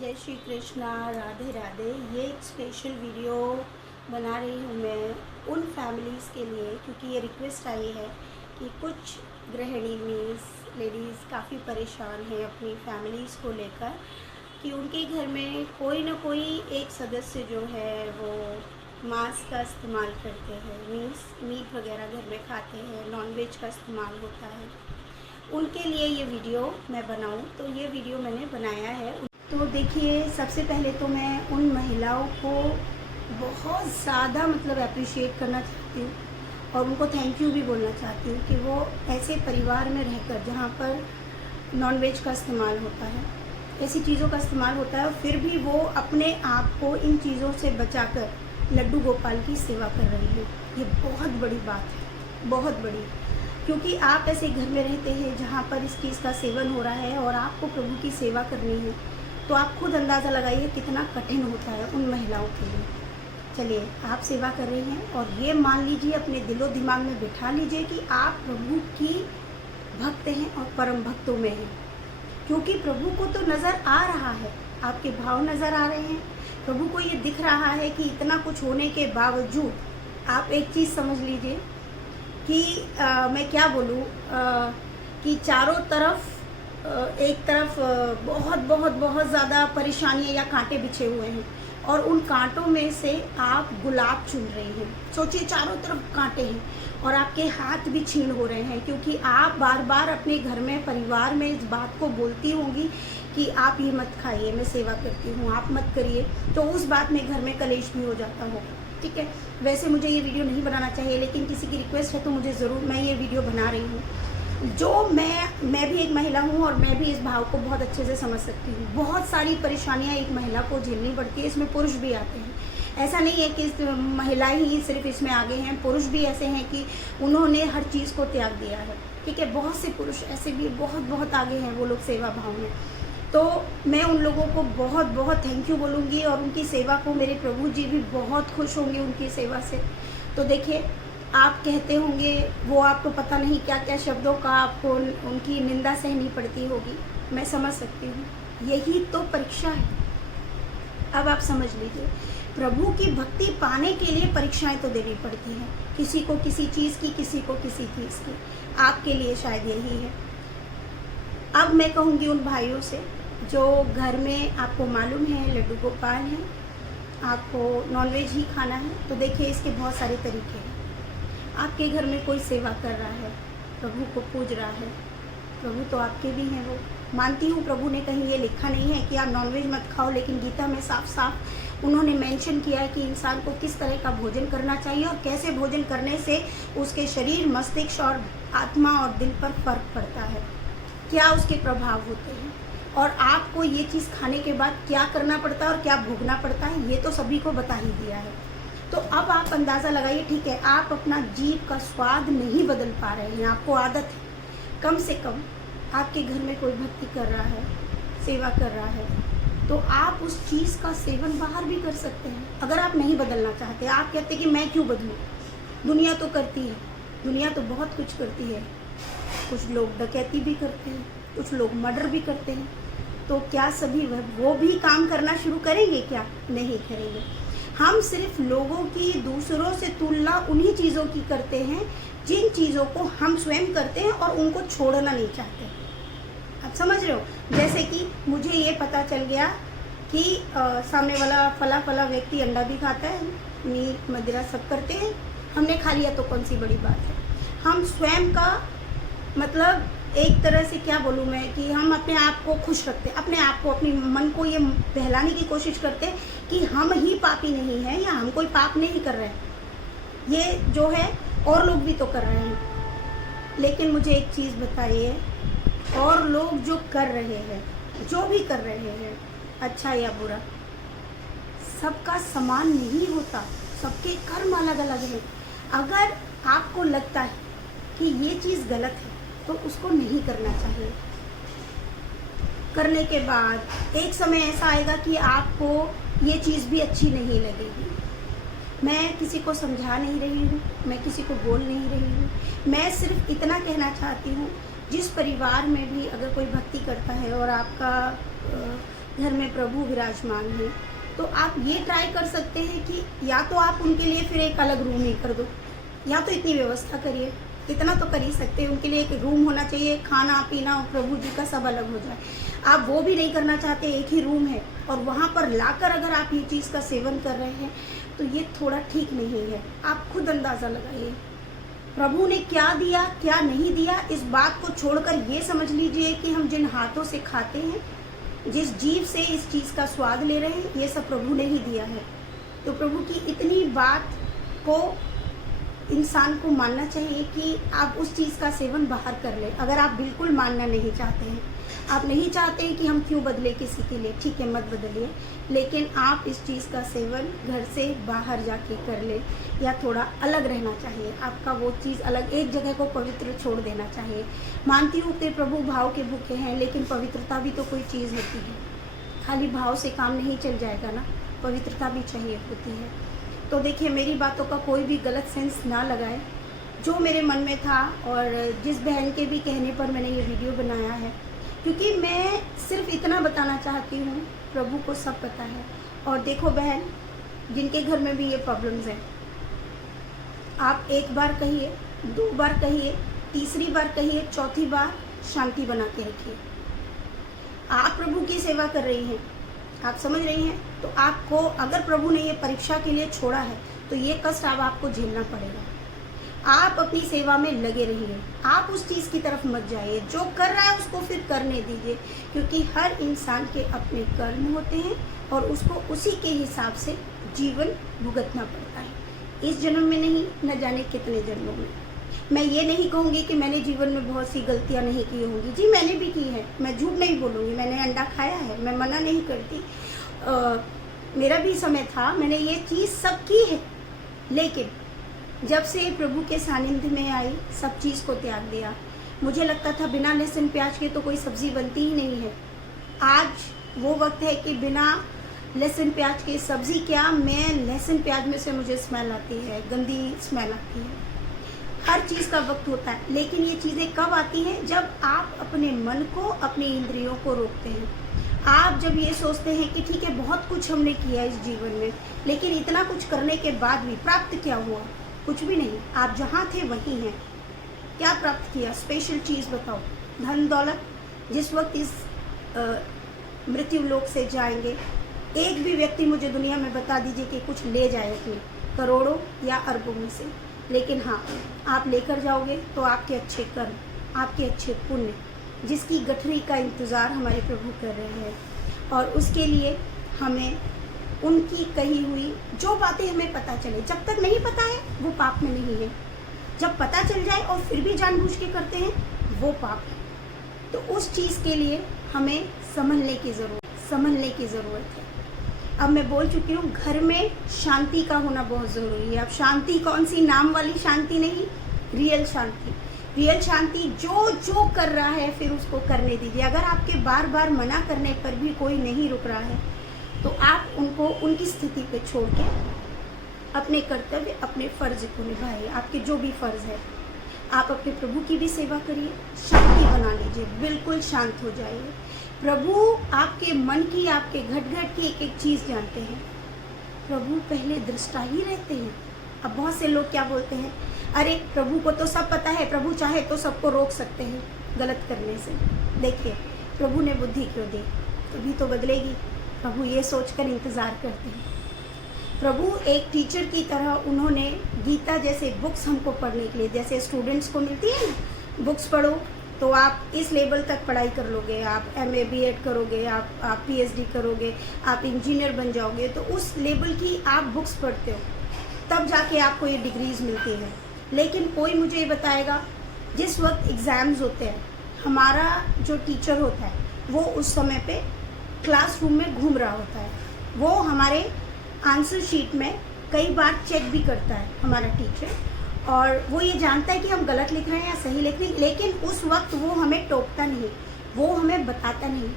जय श्री कृष्णा, राधे राधे। ये एक स्पेशल वीडियो बना रही हूँ मैं उन फैमिलीज़ के लिए, क्योंकि ये रिक्वेस्ट आई है कि कुछ गृहिणी मीन्स लेडीज़ काफ़ी परेशान हैं अपनी फैमिलीज़ को लेकर कि उनके घर में कोई ना कोई एक सदस्य जो है वो मांस का इस्तेमाल करते हैं, मीन्स मीट वगैरह घर में खाते हैं, नॉनवेज का इस्तेमाल होता है। उनके लिए ये वीडियो मैं बनाऊँ, तो ये वीडियो मैंने बनाया है। तो देखिए, सबसे पहले तो मैं उन महिलाओं को बहुत ज़्यादा अप्रिशिएट करना चाहती हूँ और उनको थैंक यू भी बोलना चाहती हूँ कि वो ऐसे परिवार में रहकर जहाँ पर नॉनवेज का इस्तेमाल होता है, ऐसी चीज़ों का इस्तेमाल होता है, फिर भी वो अपने आप को इन चीज़ों से बचाकर लड्डू गोपाल की सेवा कर रही है। ये बहुत बड़ी बात है, बहुत बड़ी, क्योंकि आप ऐसे घर में रहते हैं जहाँ पर इस चीज़ का सेवन हो रहा है और आपको प्रभु की सेवा करनी है, तो आप खुद अंदाज़ा लगाइए कितना कठिन होता है उन महिलाओं के लिए। चलिए, आप सेवा कर रही हैं और ये मान लीजिए, अपने दिलो दिमाग में बिठा लीजिए कि आप प्रभु की भक्त हैं और परम भक्तों में हैं, क्योंकि प्रभु को तो नज़र आ रहा है, आपके भाव नज़र आ रहे हैं, प्रभु को ये दिख रहा है कि इतना कुछ होने के बावजूद आप एक चीज़ समझ लीजिए कि मैं क्या बोलूँ कि चारों तरफ एक तरफ बहुत बहुत बहुत ज़्यादा परेशानियाँ या कांटे बिछे हुए हैं और उन कांटों में से आप गुलाब चुन रही हैं। सोचिए, चारों तरफ कांटे हैं और आपके हाथ भी छीन हो रहे हैं, क्योंकि आप बार बार अपने घर में, परिवार में इस बात को बोलती होंगी कि आप ये मत खाइए, मैं सेवा करती हूँ, आप मत करिए, तो उस बात में घर में कलेश भी हो जाता होगा। ठीक है, वैसे मुझे ये वीडियो नहीं बनाना चाहिए, लेकिन किसी की रिक्वेस्ट है तो मुझे ज़रूर, मैं ये वीडियो बना रही हूँ। जो मैं भी एक महिला हूँ और मैं भी इस भाव को बहुत अच्छे से समझ सकती हूँ। बहुत सारी परेशानियाँ एक महिला को झेलनी पड़ती है, इसमें पुरुष भी आते हैं। ऐसा नहीं है कि महिलाएं ही सिर्फ इसमें आगे हैं, पुरुष भी ऐसे हैं कि उन्होंने हर चीज़ को त्याग दिया है। ठीक है, बहुत से पुरुष ऐसे भी बहुत बहुत आगे हैं, वो लोग सेवा भाव में। तो मैं उन लोगों को बहुत बहुत थैंक यू बोलूँगी और उनकी सेवा को मेरे प्रभु जी भी बहुत खुश होंगे उनकी सेवा से। तो देखिए, आप कहते होंगे, वो आपको पता नहीं क्या क्या शब्दों का आपको उनकी निंदा सहनी पड़ती होगी, मैं समझ सकती हूँ। यही तो परीक्षा है। अब आप समझ लीजिए, प्रभु की भक्ति पाने के लिए परीक्षाएं तो देनी पड़ती हैं, किसी को किसी चीज़ की, किसी को किसी चीज़ की। आपके लिए शायद यही है। अब मैं कहूँगी उन भाइयों से जो घर में, आपको मालूम है लड्डू गोपाल हैं, आपको नॉनवेज ही खाना है, तो देखिए इसके बहुत सारे तरीके हैं। आपके घर में कोई सेवा कर रहा है, प्रभु को पूज रहा है, प्रभु तो आपके भी हैं। वो मानती हूँ, प्रभु ने कहीं ये लिखा नहीं है कि आप नॉनवेज मत खाओ, लेकिन गीता में साफ साफ उन्होंने मेंशन किया है कि इंसान को किस तरह का भोजन करना चाहिए और कैसे भोजन करने से उसके शरीर, मस्तिष्क और आत्मा और दिल पर फर्क पड़ता है, क्या उसके प्रभाव होते हैं और आपको ये चीज़ खाने के बाद क्या करना पड़ता है और क्या भोगना पड़ता है, ये तो सभी को बता ही दिया है। तो अब आप अंदाज़ा लगाइए, ठीक है, आप अपना जीभ का स्वाद नहीं बदल पा रहे हैं, आपको आदत है, कम से कम आपके घर में कोई भक्ति कर रहा है, सेवा कर रहा है, तो आप उस चीज़ का सेवन बाहर भी कर सकते हैं। अगर आप नहीं बदलना चाहते, आप कहते कि मैं क्यों बदलूं, दुनिया तो करती है, दुनिया तो बहुत कुछ करती है, कुछ लोग डकैती भी करते हैं, कुछ लोग मर्डर भी करते हैं, तो क्या सभी वो भी काम करना शुरू करेंगे? क्या नहीं करेंगे। हम सिर्फ लोगों की दूसरों से तुलना उन्हीं चीज़ों की करते हैं जिन चीज़ों को हम स्वयं करते हैं और उनको छोड़ना नहीं चाहते। आप समझ रहे हो? जैसे कि मुझे ये पता चल गया कि सामने वाला फला व्यक्ति अंडा भी खाता है, मीट मदिरा सब करते हैं, हमने खा लिया तो कौन सी बड़ी बात है। हम स्वयं का एक तरह से क्या बोलूँ मैं, कि हम अपने आप को खुश रखते हैं, अपने आप को, अपने मन को ये बहलाने की कोशिश करते हैं कि हम ही पापी नहीं हैं या हम कोई पाप नहीं कर रहे हैं, ये जो है और लोग भी तो कर रहे हैं। लेकिन मुझे एक चीज़ बताइए, और लोग जो कर रहे हैं, जो भी कर रहे हैं, अच्छा या बुरा, सबका समान नहीं होता, सबके कर्म अलग अलग हैं। अगर आपको लगता है कि ये चीज़ गलत है तो उसको नहीं करना चाहिए। करने के बाद एक समय ऐसा आएगा कि आपको ये चीज़ भी अच्छी नहीं लगेगी। मैं किसी को समझा नहीं रही हूँ, मैं किसी को बोल नहीं रही हूँ, मैं सिर्फ इतना कहना चाहती हूँ, जिस परिवार में भी अगर कोई भक्ति करता है और आपका घर में प्रभु विराजमान है, तो आप ये ट्राई कर सकते हैं कि या तो आप उनके लिए फिर एक अलग रूम ही कर दो, या तो इतनी व्यवस्था करिए, इतना तो कर ही सकते हैं, उनके लिए एक रूम होना चाहिए, खाना पीना और प्रभु जी का सब अलग हो जाए। आप वो भी नहीं करना चाहते, एक ही रूम है और वहाँ पर लाकर अगर आप ये चीज़ का सेवन कर रहे हैं तो ये थोड़ा ठीक नहीं है। आप खुद अंदाज़ा लगाइए प्रभु ने क्या दिया क्या नहीं दिया। इस बात को छोड़कर ये समझ लीजिए कि हम जिन हाथों से खाते हैं, जिस जीभ से इस चीज़ का स्वाद ले रहे हैं, ये सब प्रभु ने ही दिया है। तो प्रभु की इतनी बात को इंसान को मानना चाहिए कि आप उस चीज़ का सेवन बाहर कर लें। अगर आप बिल्कुल मानना नहीं चाहते हैं, आप नहीं चाहते हैं कि हम क्यों बदले किसी के लिए, ठीक है मत बदलिए, लेकिन आप इस चीज़ का सेवन घर से बाहर जाके कर लें, या थोड़ा अलग रहना चाहिए। आपका वो चीज़ अलग, एक जगह को पवित्र छोड़ देना चाहिए। मानती हूँ कि प्रभु भाव के भूखे हैं, लेकिन पवित्रता भी तो कोई चीज़ होती है। खाली भाव से काम नहीं चल जाएगा ना, पवित्रता भी चाहिए होती है। तो देखिए, मेरी बातों का कोई भी गलत सेंस ना लगाए। जो मेरे मन में था और जिस बहन के भी कहने पर मैंने ये वीडियो बनाया है, क्योंकि मैं सिर्फ इतना बताना चाहती हूँ, प्रभु को सब पता है। और देखो बहन, जिनके घर में भी ये प्रॉब्लम्स हैं, आप एक बार कहिए, 2 बार कहिए, तीसरी बार कहिए, चौथी बार शांति बना के रखिए। आप प्रभु की सेवा कर रही हैं, आप समझ रही हैं, तो आपको अगर प्रभु ने ये परीक्षा के लिए छोड़ा है तो ये कष्ट अब आपको झेलना पड़ेगा। आप अपनी सेवा में लगे रहिए, आप उस चीज़ की तरफ मत जाइए। जो कर रहा है उसको फिर करने दीजिए, क्योंकि हर इंसान के अपने कर्म होते हैं और उसको उसी के हिसाब से जीवन भुगतना पड़ता है। इस जन्म में नहीं, न जाने कितने जन्मों में। मैं ये नहीं कहूँगी कि मैंने जीवन में बहुत सी गलतियाँ नहीं की होंगी, जी मैंने भी की है, मैं झूठ नहीं बोलूँगी, मैंने अंडा खाया है, मैं मना नहीं करती। मेरा भी समय था, मैंने ये चीज़ सब की है, लेकिन जब से प्रभु के सानिध्य में आई, सब चीज़ को त्याग दिया। मुझे लगता था बिना लहसुन प्याज के तो कोई सब्ज़ी बनती ही नहीं है। आज वो वक्त है कि बिना लहसुन प्याज के सब्ज़ी क्या, मैं लहसुन प्याज में से मुझे स्मेल आती है, गंदी स्मेल आती है। हर चीज़ का वक्त होता है, लेकिन ये चीज़ें कब आती हैं? जब आप अपने मन को, अपनी इंद्रियों को रोकते हैं। आप जब ये सोचते हैं कि ठीक है बहुत कुछ हमने किया इस जीवन में, लेकिन इतना कुछ करने के बाद भी प्राप्त क्या हुआ? कुछ भी नहीं। आप जहाँ थे वहीं हैं। क्या प्राप्त किया? स्पेशल चीज़ बताओ। धन दौलत? जिस वक्त इस मृत्यु लोक से जाएंगे, एक भी व्यक्ति मुझे दुनिया में बता दीजिए कि कुछ ले जाए अपने करोड़ों या अरबों में से। लेकिन हाँ, आप लेकर जाओगे तो आपके अच्छे कर्म, आपके अच्छे पुण्य, जिसकी गठरी का इंतज़ार हमारे प्रभु कर रहे हैं। और उसके लिए हमें उनकी कही हुई जो बातें हमें पता चले, जब तक नहीं पता है वो पाप में नहीं है। जब पता चल जाए और फिर भी जानबूझ के करते हैं, वो पाप है। तो उस चीज़ के लिए हमें संभलने की ज़रूरत है। अब मैं बोल चुकी हूँ, घर में शांति का होना बहुत ज़रूरी है। अब शांति कौन सी, नाम वाली शांति नहीं, रियल शांति। रियल शांति जो कर रहा है फिर उसको करने दीजिए। अगर आपके बार बार मना करने पर भी कोई नहीं रुक रहा है, तो आप उनको उनकी स्थिति पे छोड़ के अपने कर्तव्य, अपने फ़र्ज को निभाइए। आपके जो भी फ़र्ज़ है, आप अपने प्रभु की भी सेवा करिए, शांति बना लीजिए, बिल्कुल शांत हो जाइए। प्रभु आपके मन की, आपके घट घट की एक एक चीज़ जानते हैं। प्रभु पहले दृष्टा ही रहते हैं। अब बहुत से लोग क्या बोलते हैं, अरे प्रभु को तो सब पता है, प्रभु चाहे तो सबको रोक सकते हैं गलत करने से। देखिए, प्रभु ने बुद्धि क्यों दी? तभी तो बदलेगी। प्रभु ये सोचकर इंतज़ार करते हैं। प्रभु एक टीचर की तरह उन्होंने गीता जैसे बुक्स हमको पढ़ने के लिए, जैसे स्टूडेंट्स को मिलती है ना, बुक्स पढ़ो तो आप इस लेवल तक पढ़ाई कर लोगे, आप MA BEd करोगे, आप PhD करोगे, आप इंजीनियर बन जाओगे, तो उस लेवल की आप बुक्स पढ़ते हो, तब जाके आपको ये डिग्रीज़ मिलती है। लेकिन कोई मुझे ये बताएगा, जिस वक्त एग्ज़ाम्स होते हैं, हमारा जो टीचर होता है वो उस समय पे क्लासरूम में घूम रहा होता है। वो हमारे आंसर शीट में कई बार चेक भी करता है हमारा टीचर, और वो ये जानता है कि हम गलत लिख रहे हैं या सही लिख रहे हैं, लेकिन उस वक्त वो हमें टोकता नहीं, वो हमें बताता नहीं,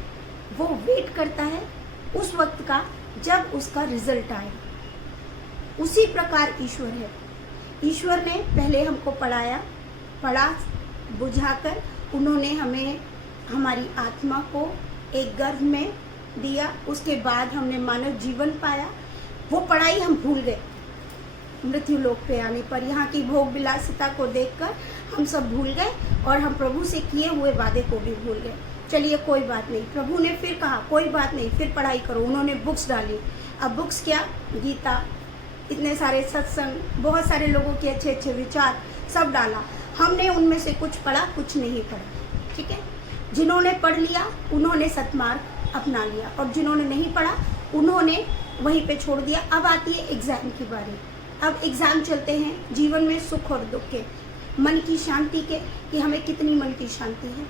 वो वेट करता है उस वक्त का जब उसका रिजल्ट आए। उसी प्रकार ईश्वर है। ईश्वर ने पहले हमको पढ़ा बुझाकर उन्होंने हमें, हमारी आत्मा को एक गर्भ में दिया, उसके बाद हमने मानव जीवन पाया। वो पढ़ाई हम भूल गए मृत्यु लोक पे आने पर। यहाँ की भोग विलासिता को देखकर हम सब भूल गए और हम प्रभु से किए हुए वादे को भी भूल गए। चलिए कोई बात नहीं, प्रभु ने फिर कहा कोई बात नहीं, फिर पढ़ाई करो। उन्होंने बुक्स डाली। अब बुक्स क्या, गीता, इतने सारे सत्संग, बहुत सारे लोगों के अच्छे अच्छे विचार सब डाला। हमने उनमें से कुछ पढ़ा, कुछ नहीं पढ़ा। ठीक है, जिन्होंने पढ़ लिया उन्होंने सत्मार्ग अपना लिया और जिन्होंने नहीं पढ़ा उन्होंने वहीं पे छोड़ दिया। अब आती है एग्ज़ाम की बारी। अब एग्ज़ाम चलते हैं जीवन में सुख और दुख के, मन की शांति के, कि हमें कितनी मन की शांति है।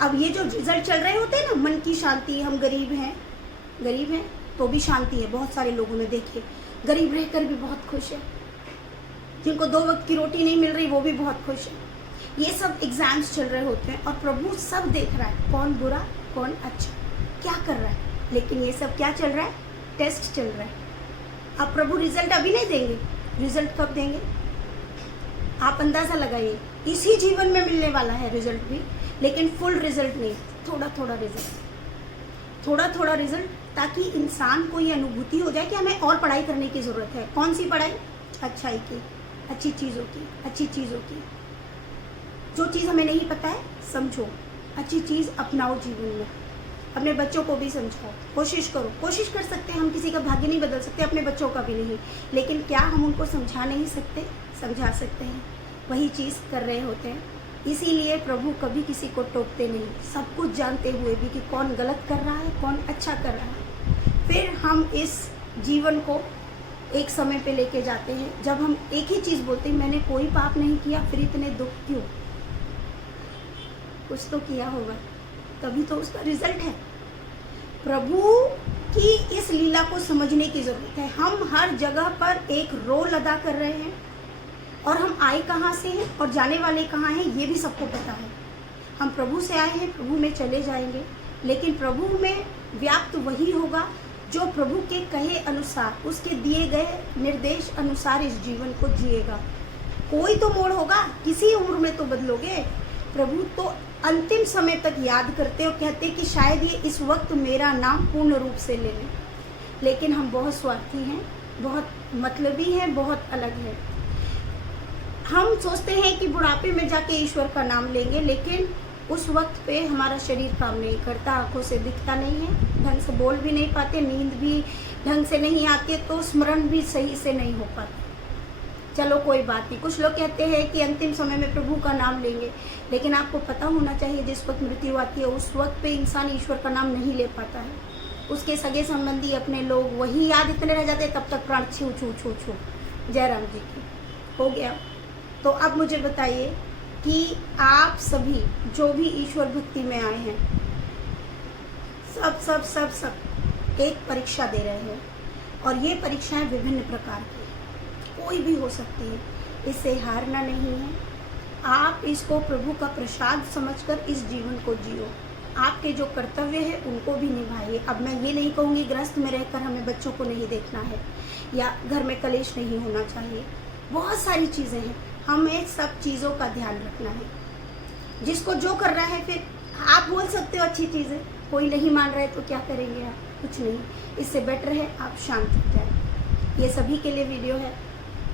अब ये जो रिजल्ट चल रहे होते हैं ना, मन की शांति, हम गरीब हैं तो भी शांति है। बहुत सारे लोगों में देखिए गरीब रहकर भी बहुत खुश है, जिनको 2 वक्त की रोटी नहीं मिल रही वो भी बहुत खुश है। ये सब एग्जाम्स चल रहे होते हैं और प्रभु सब देख रहा है, कौन बुरा कौन अच्छा क्या कर रहा है। लेकिन ये सब क्या चल रहा है, टेस्ट चल रहा है। अब प्रभु रिजल्ट अभी नहीं देंगे, रिजल्ट कब देंगे आप अंदाज़ा लगाइए। इसी जीवन में मिलने वाला है रिजल्ट भी, लेकिन फुल रिजल्ट नहीं, थोड़ा थोड़ा रिजल्ट, ताकि इंसान को ये अनुभूति हो जाए कि हमें और पढ़ाई करने की ज़रूरत है। कौन सी पढ़ाई, अच्छाई की, अच्छी चीज़ों की। जो चीज़ हमें नहीं पता है समझो, अच्छी चीज़ अपनाओ जीवन में। अपने बच्चों को भी समझाओ, कोशिश करो, कोशिश कर सकते हैं हम, किसी का भाग्य नहीं बदल सकते, अपने बच्चों का भी नहीं, लेकिन क्या हम उनको समझा नहीं सकते, समझा सकते हैं। वही चीज़ कर रहे होते हैं। इसीलिए प्रभु कभी किसी को टोकते नहीं, सब कुछ जानते हुए भी कि कौन गलत कर रहा है कौन अच्छा कर रहा है। फिर हम इस जीवन को एक समय पे लेके जाते हैं जब हम एक ही चीज़ बोलते हैं, मैंने कोई पाप नहीं किया, फिर इतने दुख क्यों। कुछ तो किया होगा, तभी तो उसका रिजल्ट है। प्रभु की इस लीला को समझने की ज़रूरत है। हम हर जगह पर एक रोल अदा कर रहे हैं और हम आए कहाँ से हैं और जाने वाले कहाँ हैं ये भी सबको पता है। हम प्रभु से आए हैं, प्रभु में चले जाएंगे, लेकिन प्रभु में व्याप्त वही होगा जो प्रभु के कहे अनुसार, उसके दिए गए निर्देश अनुसार इस जीवन को जिएगा। कोई तो मोड़ होगा, किसी उम्र में तो बदलोगे। प्रभु तो अंतिम समय तक याद करते और कहते कि शायद ये इस वक्त मेरा नाम पूर्ण रूप से ले लें, लेकिन हम बहुत स्वार्थी हैं, बहुत मतलबी हैं, बहुत अलग हैं। हम सोचते हैं कि बुढ़ापे में जाके ईश्वर का नाम लेंगे, लेकिन उस वक्त पे हमारा शरीर काम नहीं करता, आंखों से दिखता नहीं है, ढंग से बोल भी नहीं पाते, नींद भी ढंग से नहीं आती, तो स्मरण भी सही से नहीं हो पाता। चलो कोई बात नहीं। कुछ लोग कहते हैं कि अंतिम समय में प्रभु का नाम लेंगे, लेकिन आपको पता होना चाहिए जिस वक्त मृत्यु आती है उस वक्त पे इंसान ईश्वर का नाम नहीं ले पाता है। उसके सगे संबंधी, अपने लोग, वही याद इतने रह जाते, तब तक प्राण छू छू छू छू। जयराम जी की हो गया। तो अब मुझे बताइए कि आप सभी जो भी ईश्वर भक्ति में आए हैं, सब सब सब सब एक परीक्षा दे रहे हैं, और ये परीक्षाएं विभिन्न प्रकार की, कोई भी हो सकती है, इससे हारना नहीं है। आप इसको प्रभु का प्रसाद समझकर इस जीवन को जियो। आपके जो कर्तव्य है उनको भी निभाइए। अब मैं ये नहीं कहूँगी गृहस्थ में रहकर हमें बच्चों को नहीं देखना है या घर में कलेश नहीं होना चाहिए, बहुत सारी चीज़ें हैं, हमें सब चीज़ों का ध्यान रखना है। जिसको जो कर रहा है, फिर आप बोल सकते हो अच्छी चीज़ें, कोई नहीं मान रहे तो क्या करेंगे आप, कुछ नहीं। इससे बेटर है आप शांत हो जाए। ये सभी के लिए वीडियो है,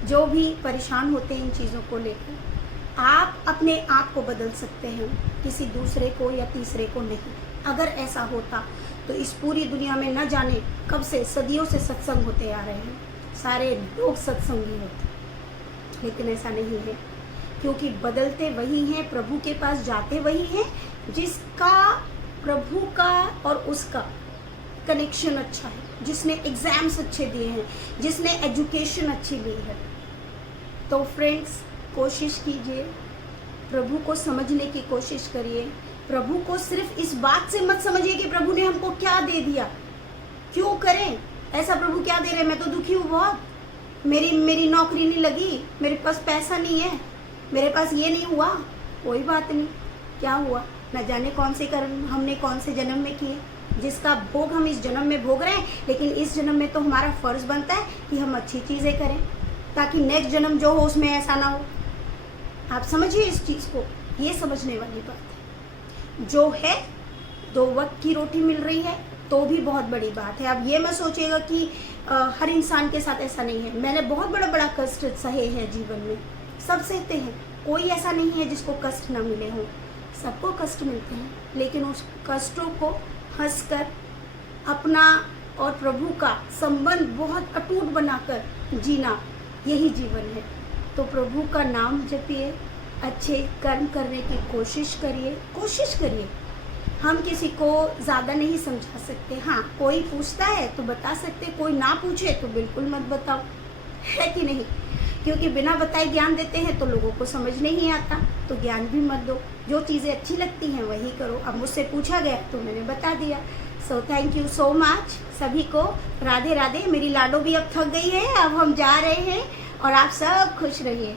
जो भी परेशान होते हैं इन चीज़ों को लेकर। आप अपने आप को बदल सकते हैं, किसी दूसरे को या तीसरे को नहीं। अगर ऐसा होता तो इस पूरी दुनिया में न जाने कब से सदियों से सत्संग होते आ रहे हैं, सारे लोग सत्संगी होते, लेकिन ऐसा नहीं है, क्योंकि बदलते वही हैं, प्रभु के पास जाते वही हैं जिसका प्रभु का और उसका कनेक्शन अच्छा है, जिसने एग्ज़ाम्स अच्छे दिए हैं, जिसने एजुकेशन अच्छी ली है। तो फ्रेंड्स, कोशिश कीजिए, प्रभु को समझने की कोशिश करिए। प्रभु को सिर्फ इस बात से मत समझिए कि प्रभु ने हमको क्या दे दिया, क्यों करें ऐसा, प्रभु क्या दे रहे, मैं तो दुखी हूँ बहुत, मेरी नौकरी नहीं लगी, मेरे पास पैसा नहीं है, मेरे पास ये नहीं हुआ। कोई बात नहीं, क्या हुआ, न जाने कौन से कर्म हमने कौन से जन्म में किए, जिसका भोग हम इस जन्म में भोग रहे हैं। लेकिन इस जन्म में तो हमारा फ़र्ज़ बनता है कि हम अच्छी चीज़ें करें, ताकि नेक्स्ट जन्म जो हो उसमें ऐसा ना हो। आप समझिए इस चीज़ को, ये समझने वाली बात है। जो है 2 वक्त की रोटी मिल रही है तो भी बहुत बड़ी बात है। अब ये मत सोचिएगा कि हर इंसान के साथ ऐसा नहीं है। मैंने बहुत बड़ा कष्ट सहे हैं जीवन में, सब सहते हैं, कोई ऐसा नहीं है जिसको कष्ट ना मिले हो, सबको कष्ट मिलते हैं, लेकिन उस कष्टों को हंसकर अपना और प्रभु का संबंध बहुत अटूट बनाकर जीना, यही जीवन है। तो प्रभु का नाम जपिए, अच्छे कर्म करने की कोशिश करिए। हम किसी को ज़्यादा नहीं समझा सकते। हाँ, कोई पूछता है तो बता सकते, कोई ना पूछे तो बिल्कुल मत बताओ, है कि नहीं? क्योंकि बिना बताए ज्ञान देते हैं तो लोगों को समझ नहीं आता, तो ज्ञान भी मत दो। जो चीज़ें अच्छी लगती हैं वही करो। अब मुझसे पूछा गया तो मैंने बता दिया। So thank you so much सभी को। राधे राधे। मेरी लाडो भी अब थक गई है, अब हम जा रहे हैं और आप सब खुश रहिए।